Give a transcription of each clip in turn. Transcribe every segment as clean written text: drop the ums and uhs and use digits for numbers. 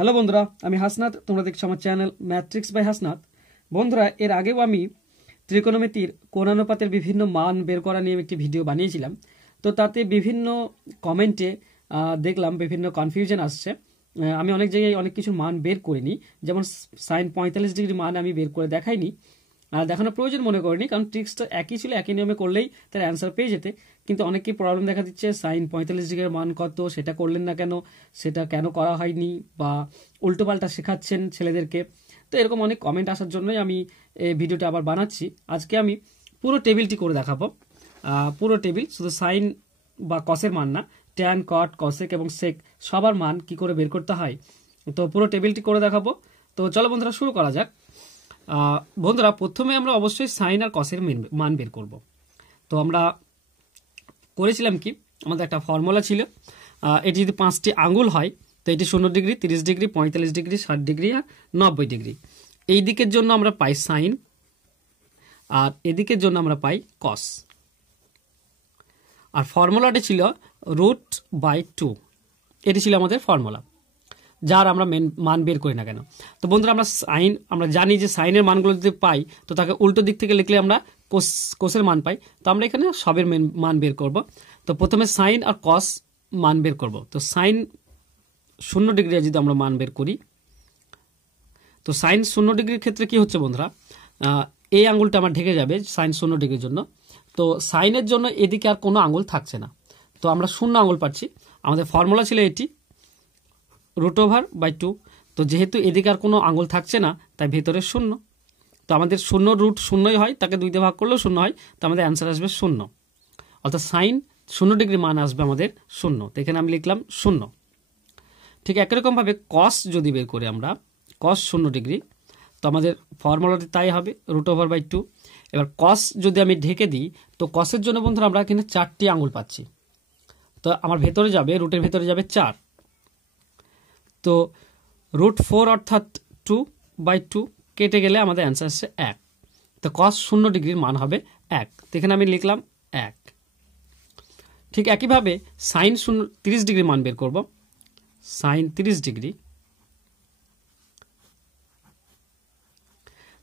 Hello বন্ধুরা, আমি হাসনাত। তোমরা দেখছো আমার চ্যানেল ম্যাট্রিক্স বাই হাসনাত। বন্ধুরা, এর আগেও আমি ত্রিকোণমিতির কোণানুপাতের বিভিন্ন মান বের করা নিয়ে একটি ভিডিও বানিয়েছিলাম। তো তাতে বিভিন্ন কমেন্টে দেখলাম বিভিন্ন কনফিউশন আসছে। আমি অনেক জায়গায় অনেক কিছু মান বের করিনি, যেমন সাইন 45 ডিগ্রি মান আমি বের করে দেখাইনি, দেখানোর প্রয়োজন মনে করিনি, কারণ ট্রিক্সটা একই ছিল, একই নিয়মে করলেই তার অ্যান্সার পেয়ে যেতে। কিন্তু অনেকেই প্রবলেম দেখা দিচ্ছে, সাইন 45 ডিগ্রির মান কত, সেটা করলেন না কেন, সেটা কেন করা হয়নি, বা উল্টোপাল্টা শেখাচ্ছেন ছেলেদেরকে। তো এরকম অনেক কমেন্ট আসার জন্যই আমি এই ভিডিওটা আবার বানাচ্ছি। আজকে আমি পুরো টেবিলটি করে দেখাবো, পুরো টেবিল, শুধু সাইন বা কসের মান না, ট্যান, কট, কসেক এবং সেক সবার মান কি করে বের করতে হয়, তো পুরো টেবিলটি করে দেখাবো। তো চলো বন্ধুরা, শুরু করা যাক। বন্ধুরা, প্রথমে আমরা অবশ্যই সাইন আর কসের মান বের করব। তো আমরা করেছিলাম কি, আমাদের একটা ফর্মুলা ছিল, এটি যদি 5টি আঙ্গুল হয় তো এটি 0 ডিগ্রি, 30 ডিগ্রি, 45 ডিগ্রি, 60 ডিগ্রি আর 90 ডিগ্রি। এই দিকের জন্য আমরা পাই সাইন, আর এদিকের জন্য আমরা পাই কস। আর ফর্মুলাটি ছিল √/2। এটি ছিল আমাদের ফর্মুলা, যার আমরা মান বের করি না কেন। তো বন্ধুরা, আমরা জানি যে সাইনের মানগুলো যদি পাই তো তাকে উল্টো দিক থেকে লিখলে আমরা কোসের মান পাই। তো আমরা এখানে সবের মান বের করব। তো প্রথমে সাইন আর কস মান বের করব। তো সাইন 0 ডিগ্রি যদি আমরা মান বের করি, তো সাইন 0 ডিগ্রির ক্ষেত্রে কি হচ্ছে বন্ধুরা, এই আঙুলটা আমার ঢেকে যাবে সাইন 0 ডিগ্রির জন্য। তো সাইনের জন্য এদিকে আর কোনো আঙুল থাকছে না, তো আমরা 0 আঙুল পাচ্ছি। আমাদের ফর্মুলা ছিল এটি √/2। তো যেহেতু এদিকে আর কোনো আঙুল থাকছে না, তাই ভেতরে 0। তো আমাদের 0 রুট 0ই হয়, তাকে 2 দিয়ে ভাগ করলেও 0 হয়। তো আমাদের অ্যান্সার আসবে 0, অর্থাৎ সাইন 0 ডিগ্রি মান আসবে আমাদের 0। তো এখানে আমি লিখলাম 0। ঠিক একরকমভাবে কস যদি বের করি আমরা, কস 0 ডিগ্রি, তো আমাদের ফর্মুলাটি তাই হবে √/2। এবার কস যদি আমি ঢেকে দিই, তো কসের জন্য বন্ধুরা আমরা এখানে 4টি আঙুল পাচ্ছি। তো আমার ভেতরে যাবে, রুটের ভেতরে যাবে 4। তো √4 অর্থাৎ 2/2 কেটে গেলে আমাদের অ্যান্সার আসছে 1। তো কস 0 ডিগ্রির মান হবে 1। তো এখানে আমি লিখলাম 1। ঠিক একইভাবে সাইন 30 ডিগ্রির মান বের করব। সাইন 30 ডিগ্রি,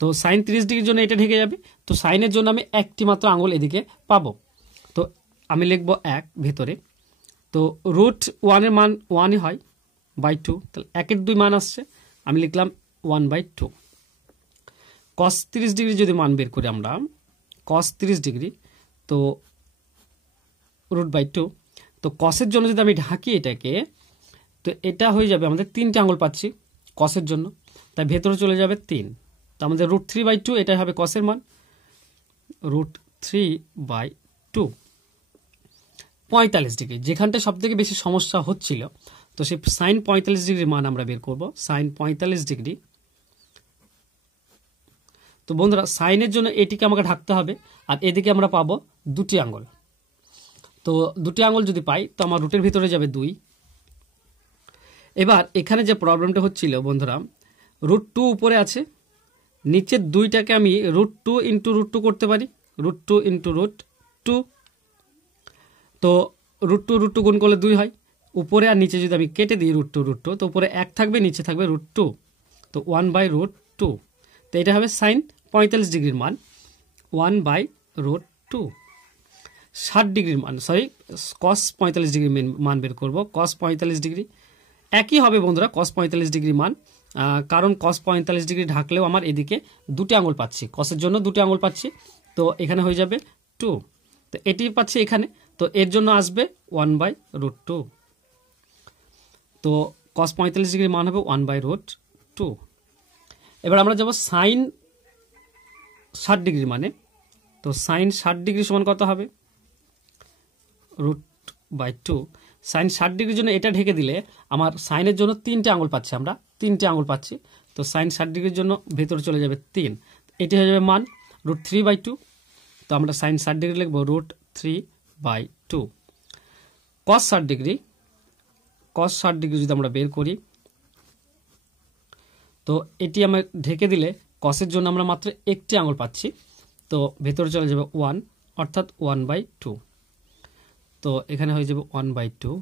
তো সাইন 30 ডিগ্রির জন্য এটা ঢেকে যাবে। তো সাইনের জন্য আমি একটি মাত্র আঙুল এদিকে পাবো। তো আমি লিখব 1 ভেতরে। তো √1 এর মান 1ই হয়, /2। তাহলে 1-এর 2 মান আসছে, আমি লিখলাম 1/2। কস 30 ডিগ্রি যদি মান বের করি আমরা, কস 30 ডিগ্রি, তো √/2। তো কসের জন্য যদি আমি ঢাকি এটাকে, তো এটা হয়ে যাবে আমাদের 3টে আঙুল পাচ্ছি কসের জন্য, তাই ভেতরে চলে যাবে 3। তো আমাদের √3/2 এটাই হবে কসের মান, √3/2। 45 ডিগ্রি, যেখানটা সব থেকে বেশি সমস্যা হচ্ছিল, তো সেই সাইন 45 ডিগ্রির মান আমরা বের করব। সাইন 45 ডিগ্রি, তো বন্ধুরা সাইনের জন্য এটিকে আমাকে ঢাকতে হবে, আর এদিকে আমরা পাবো 2টি আঙুল। তো 2টি আঙুল যদি পাই, তো আমার রুটের ভিতরে যাবে 2। এবার এখানে যে প্রবলেমটা হচ্ছিল বন্ধুরা, √2 উপরে আছে, নিচের 2টাকে আমি √2 × √2 করতে পারি, √2 × √2। তো √2 গুণ করলে 2 হয়। উপরে আর নিচে যদি আমি কেটে দিই √2, তো উপরে 1 থাকবে, নিচে থাকবে √2, তো 1/√2। তো এটা হবে সাইন 45 ডিগ্রির মান, 1/√2। 60 ডিগ্রির মান, কস 45 ডিগ্রির মান বের করব। কস 45 ডিগ্রি একই হবে বন্ধুরা, কস 45 ডিগ্রি মান, কারণ কস 45 ডিগ্রি ঢাকলেও আমার এদিকে 2টি আঙুল পাচ্ছি, কসের জন্য 2টি আঙুল পাচ্ছি। তো এখানে হয়ে যাবে 2। তো এটি পাচ্ছি এখানে, তো এর জন্য আসবে 1/√2। তো কস 45 ডিগ্রির মান হবে 1/√2। এবার আমরা যাব সাইন 60 ডিগ্রি মানে। তো সাইন 60 ডিগ্রি সমান কত হবে, √/2। সাইন 60 ডিগ্রির জন্য এটা ঢেকে দিলে আমার সাইনের জন্য 3টে আঙুল পাচ্ছি, আমরা 3টে আঙুল পাচ্ছি। তো সাইন 60 ডিগ্রির জন্য ভেতরে চলে যাবে 3, এটি হয়ে যাবে মান √3/2। তো আমরা সাইন 60 ডিগ্রি লিখব √3/2। কস 60 ডিগ্রি, কস 60 ডিগ্রি যদি আমরা বের করি, তো এটি আমরা ঢেকে দিলে কসের জন্য আমরা মাত্র একটি আঙুল পাচ্ছি, তো ভেতরে চলে যাবে 1, অর্থাৎ 1/2। তো এখানে হয়ে যাবে 1/2।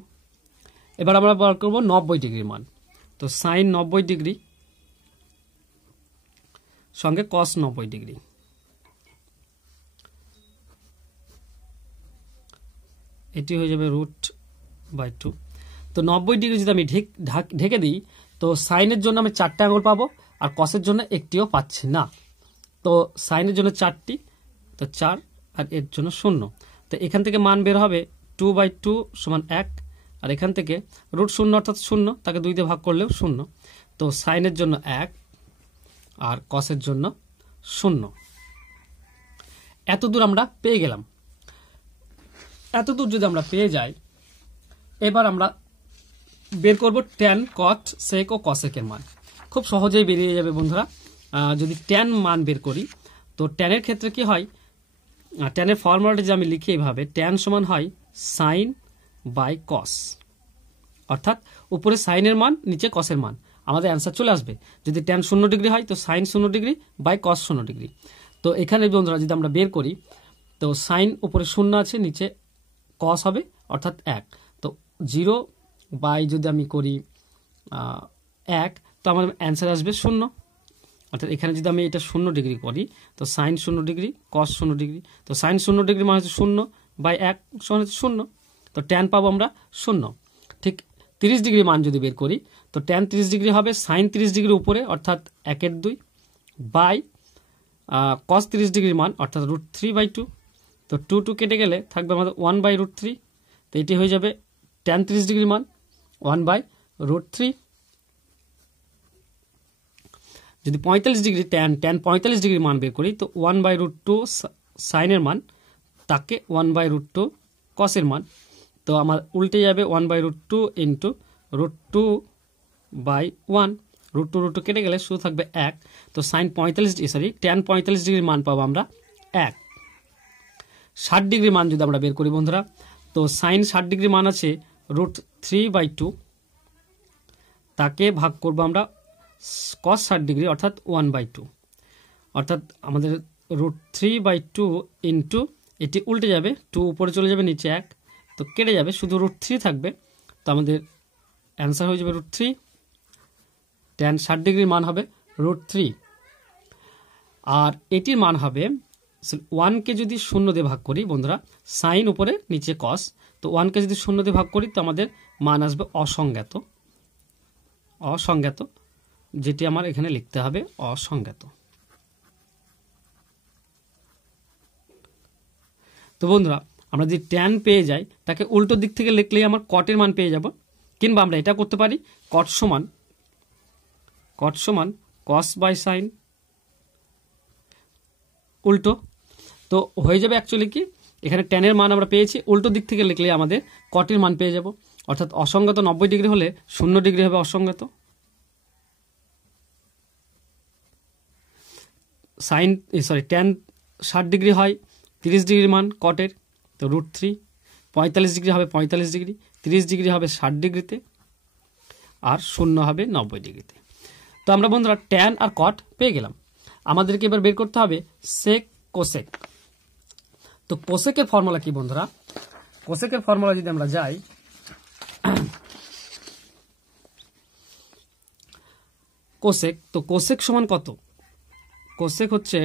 এবার আমরা বার করব 90 ডিগ্রির মান। তো সাইন 90 ডিগ্রি সঙ্গে কস 90 ডিগ্রি, এটি হয়ে যাবে √/2। তো 90 ডিগ্রি যদি আমি ঢেকে দিই তো সাইনের জন্য আমি 4টে আঙুল পাবো আর কসের জন্য একটিও পাচ্ছি না। তো সাইনের জন্য 4টি, তো 4 আর এর জন্য 0। তো এখান থেকে মান বের হবে 2/2 সমান 1, আর এখান থেকে √0 অর্থাৎ 0, তাকে 2 দিয়ে ভাগ করলেও 0। তো সাইনের জন্য 1 আর কসের জন্য 0। এত দূর আমরা পেয়ে গেলাম। এত দূর যদি আমরা পেয়ে যাই, এবার আমরা বের করব ট্যান, কট, সেক ও কসেকের মান। খুব সহজেই বেরিয়ে যাবে বন্ধুরা। যদি ট্যান মান বের করি তো ট্যানের ক্ষেত্রে কি হয়, ট্যানের ফর্মুলাটা যে আমি লিখি এইভাবে, ট্যান সমান হয় সাইন বাই কস, অর্থাৎ উপরে সাইনের মান নিচে কসের মান, আমাদের অ্যান্সার চলে আসবে। যদি ট্যান 0 ডিগ্রি হয় তো sine 0 degree by cos 0 degree. তো এখানে বন্ধুরা যদি আমরা বের করি তো সাইন উপরে 0 আছে, নিচে কস হবে অর্থাৎ 1। তো 0 বাই যদি আমি করি 1, তো আমার অ্যান্সার আসবে 0। অর্থাৎ এখানে যদি আমি এটা 0 ডিগ্রি করি তো সাইন 0 ডিগ্রি কস 0 ডিগ্রি, তো সাইন 0 ডিগ্রি মানে হচ্ছে 0 বাই 1 সমান হচ্ছে 0। তো ট্যান পাবো আমরা 0। ঠিক 30 ডিগ্রি মান যদি বের করি তো ট্যান 30 ডিগ্রি হবে সাইন 30 ডিগ্রি উপরে অর্থাৎ 1/2 বাই কস 30 ডিগ্রির মান অর্থাৎ √3/2। তো 2 কেটে গেলে থাকবে আমাদের 1/√3। তো এটি হয়ে যাবে ট্যান 30 ডিগ্রির মান 1/√3। যদি 45 ডিগ্রি ট্যান 45 ডিগ্রি মান বের করি তো 1/√2 সাইনের মান, তাকে 1/√2 কসের মান। তো আমার উল্টে যাবে 1/√2 ইন্টু √2/1। √2 কেটে গেলে শুধু থাকবে 1। তো সাইন 45 ট্যান 45 ডিগ্রির মান পাবো আমরা 1। 60 ডিগ্রি মান যদি আমরা বের করি বন্ধুরা তো সাইন 60 ডিগ্রি মান আছে √3/2, তাকে ভাগ করবো আমরা কস 60 ডিগ্রি অর্থাৎ 1/2, অর্থাৎ আমাদের √3/2 ইন্টু এটি উল্টে যাবে, 2 উপরে চলে যাবে নিচে 1, তো কেটে যাবে শুধু √3 থাকবে। তো আমাদের অ্যান্সার হয়ে যাবে √3। ট্যান 60 ডিগ্রির মান হবে √3, আর এটির মান হবে 1কে যদি 0 দিয়ে ভাগ করি বন্ধুরা, সাইন উপরে নিচে কস, তো 1কে যদি 0 দিয়ে ভাগ করি তো আমাদের মান আসবে অসংজ্ঞাত, যেটি আমার এখানে লিখতে হবে অসংজ্ঞাত। তো বন্ধুরা আমরা যদি ট্যান পেয়ে যাই তাকে উল্টো দিক থেকে লিখলেই আমার কটের মান পেয়ে যাব, কিংবা আমরা এটা করতে পারি কট সমান কস বাই সাইন উল্টো। তো হয়ে যাবে অ্যাকচুয়ালি কি, এখানে ট্যানের মান আমরা পেয়েছি, উল্টো দিক থেকে লিখলে আমাদের কটের মান পেয়ে যাব, অর্থাৎ অসংজ্ঞাত 90 ডিগ্রি হলে 0 ডিগ্রি হবে অসংজ্ঞাত। ট্যান 60 ডিগ্রি হয় 30 ডিগ্রি মান কটের, তো √3। 45 ডিগ্রি হবে 45 ডিগ্রি, 30 ডিগ্রি হবে 60 ডিগ্রিতে, আর 0 হবে 90 ডিগ্রিতে। তো আমরা বন্ধুরা ট্যান আর কট পেয়ে গেলাম। আমাদেরকে এবার বের করতে হবে সেক, কোসেক। তো কোসেকের ফর্মুলা কি বন্ধুরা? কোসেকের ফর্মুলা যদি আমরা যাই, কোসেক, তো কোসেক সমান কত? কোসেক হচ্ছে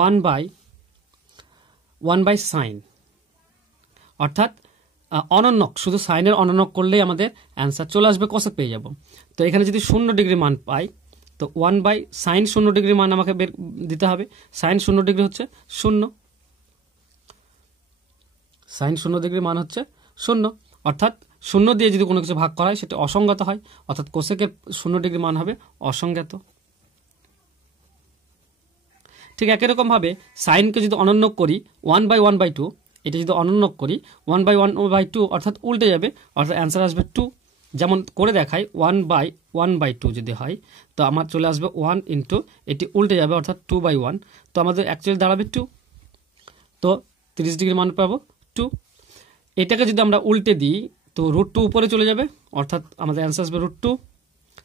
1/1 সাইন, অর্থাৎ অনন্যক, শুধু সাইনের অনন্যক করলেই আমাদের অ্যান্সার চলে আসবে, কোসেক পেয়ে যাব। তো এখানে যদি 0 ডিগ্রি মান পাই তো 1/সাইন 0 ডিগ্রি মান আমাকে বের দিতে হবে। সাইন 0 ডিগ্রি হচ্ছে 0, সাইন 0 ডিগ্রি মান হচ্ছে 0, অর্থাৎ 0 দিয়ে যদি কোনো কিছু ভাগ করা হয় সেটা অসংজ্ঞাত হয়, অর্থাৎ কোসেকের 0 ডিগ্রি মান হবে অসংজ্ঞাত। ঠিক একই রকম ভাবে সাইনকে যদি অনন্যক করি 1/1/2, এটা যদি অনন্যক করি 1/1/2 অর্থাৎ উল্টে যাবে, অর্থাৎ অ্যান্সার আসবে 2। যেমন করে দেখাই 1/1/2 যদি হয় তো আমার চলে আসবে 1 ইন্টু এটি উল্টে যাবে অর্থাৎ 2/1, তো আমাদের অ্যাকচুয়ালি দাঁড়াবে 2। তো 30 ডিগ্রি মান পাবো 2। এটাকে যদি আমরা উল্টে দিই তো √2 উপরে চলে যাবে, অর্থাৎ আমাদের অ্যান্সার আসবে √2।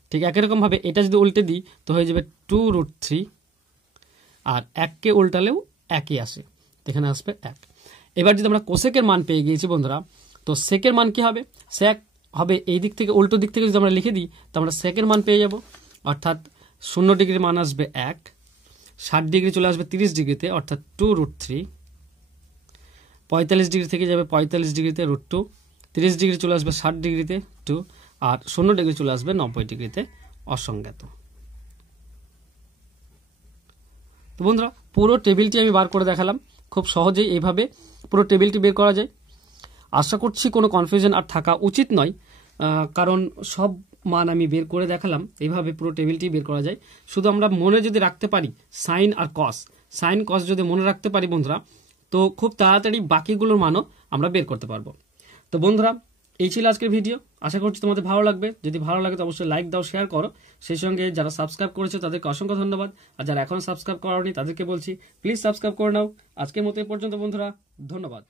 ঠিক একই রকমভাবে এটা যদি উল্টে দিই তো হয়ে যাবে 2√3, আর 1কে উল্টালেও একই আসে, এখানে আসবে 1। এবার যদি আমরা কোসেকের মান পেয়ে গিয়েছি বন্ধুরা, তো সেকের মান কি হবে? সেক হবে এই দিক থেকে, উল্টো দিক থেকে যদি আমরা লিখে দিই তো আমরা সেকের মান পেয়ে যাব, অর্থাৎ 0 ডিগ্রির মান আসবে 1, 60 ডিগ্রি চলে আসবে 30 ডিগ্রিতে অর্থাৎ 2√3, 45 ডিগ্রি থেকে যাবে 45 ডিগ্রিতে √2, 30 ডিগ্রি চলে আসবে 60 ডিগ্রিতে 2, আর 0 ডিগ্রি চলে আসবে 90 ডিগ্রিতে অসংজ্ঞাত। তো বন্ধুরা পুরো টেবিলটি আমি বার করে দেখালাম, খুব সহজেই এইভাবে পুরো টেবিলটি বের করা যায়। আশা করছি কোনো কনফিউশন আর থাকা উচিত নয়, কারণ সব মান আমি বের করে দেখালাম। এইভাবে পুরো টেবিলটি বের করা যায়। শুধু আমরা মনে যদি রাখতে পারি সাইন আর কস, সাইন কস যদি মনে রাখতে পারি বন্ধুরা, তো খুব তাড়াতাড়ি বাকিগুলোর মানও আমরা বের করতে পারবো। তো বন্ধুরা এই ছিল আজকের ভিডিও, আশা করছি তোমাদের ভালো লাগবে। যদি ভালো লাগে তো অবশ্যই লাইক দাও, শেয়ার করো। সেই সঙ্গে যারা সাবস্ক্রাইব করেছে তাদেরকে অসংখ্য ধন্যবাদ, আর যারা এখনো সাবস্ক্রাইব করানি তাদেরকে বলছি প্লিজ সাবস্ক্রাইব করে নাও। আজকের মতো এই পর্যন্ত বন্ধুরা, ধন্যবাদ।